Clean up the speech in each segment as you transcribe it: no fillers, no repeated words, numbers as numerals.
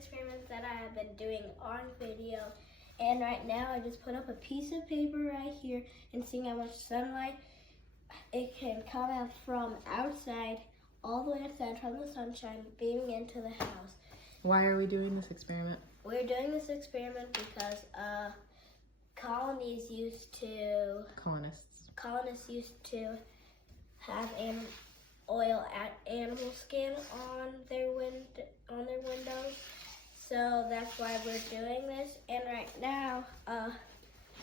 experiments that I have been doing on video. And right now I just put up a piece of paper right here and seeing how much sunlight it can come out from outside, all the way outside from the sunshine, beaming into the house. Why are we doing this experiment? We're doing this experiment because colonists used to have oil animal skin on their windows. So that's why we're doing this. And right now,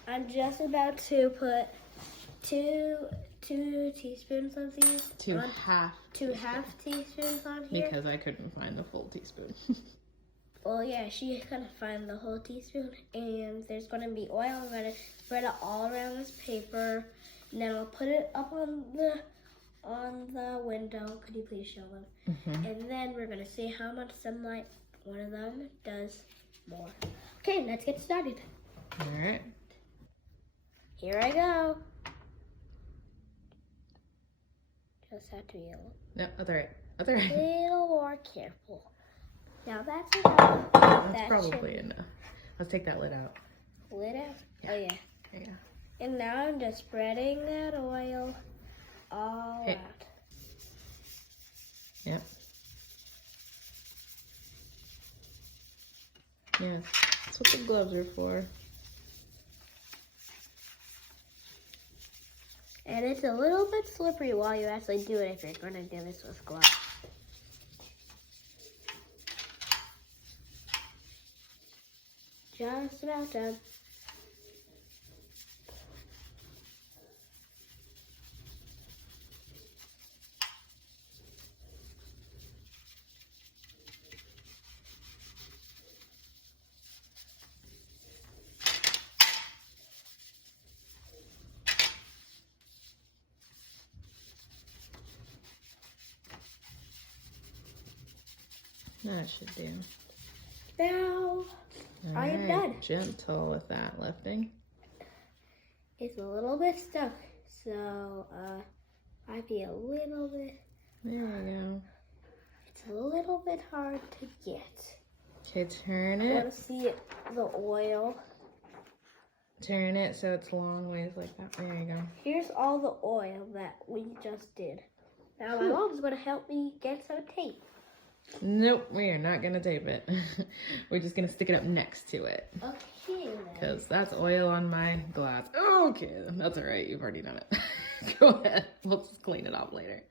I'm just about to put two teaspoons of these. Two half teaspoons on here. Because I couldn't find the full teaspoon. Well, yeah, she couldn't find the whole teaspoon. And there's going to be oil. I'm going to spread it all around this paper. And then I'll put it up on the window. Could you please show them? Mm-hmm. And then we're going to see how much sunlight one of them does more. Okay, let's get started. All right. Here I go. Just have to be a that's all right. That's all right. little more careful. Now that's enough. That's probably enough. Let's take that lid out. Lid out? Yeah. Oh, yeah. There you go. And now I'm just spreading that oil all out. Yep. Yes, that's what the gloves are for. And it's a little bit slippery while you actually do it if you're going to do this with gloves. Just about done. That should do. Now, I am done. Gentle with that lifting. It's a little bit stuck, so might be a little bit. There we go. It's a little bit hard to get. Okay, turn I it. want to see the oil. Turn it so it's a long ways like that. There you go. Here's all the oil that we just did. Now my mom's going to help me get some tape. Nope, we are not gonna tape it. We're just gonna stick it up next to it. Okay, then. Because that's oil on my glass. Okay, that's all right. You've already done it. Go ahead. We'll just clean it off later.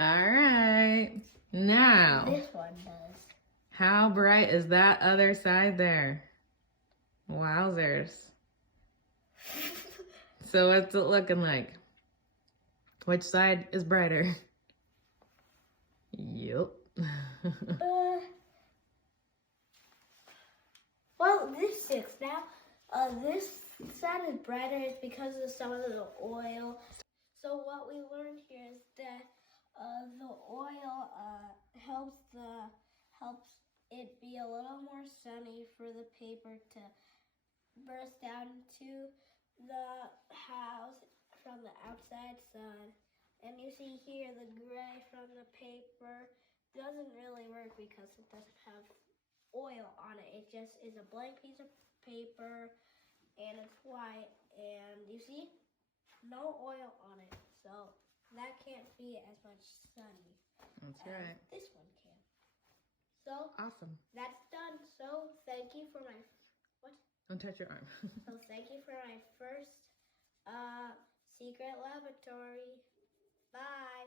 All right. Now. This one does. How bright is that other side there? Wowzers. So what's it looking like? Which side is brighter? Yup. Well, this sticks now. This side is brighter is because of some of the oil. So what we learned here is that the oil helps it be a little more sunny for the paper to burst out into the house from the outside sun. And you see here the gray from the paper doesn't really work because it doesn't have oil on it. It just is a blank piece of paper and it's white. And you see, no oil on it. So that can't be as much sunny. That's right. This one can. So awesome. That's done. So thank you for my Don't touch your arm. So thank you for my first secret laboratory. Bye.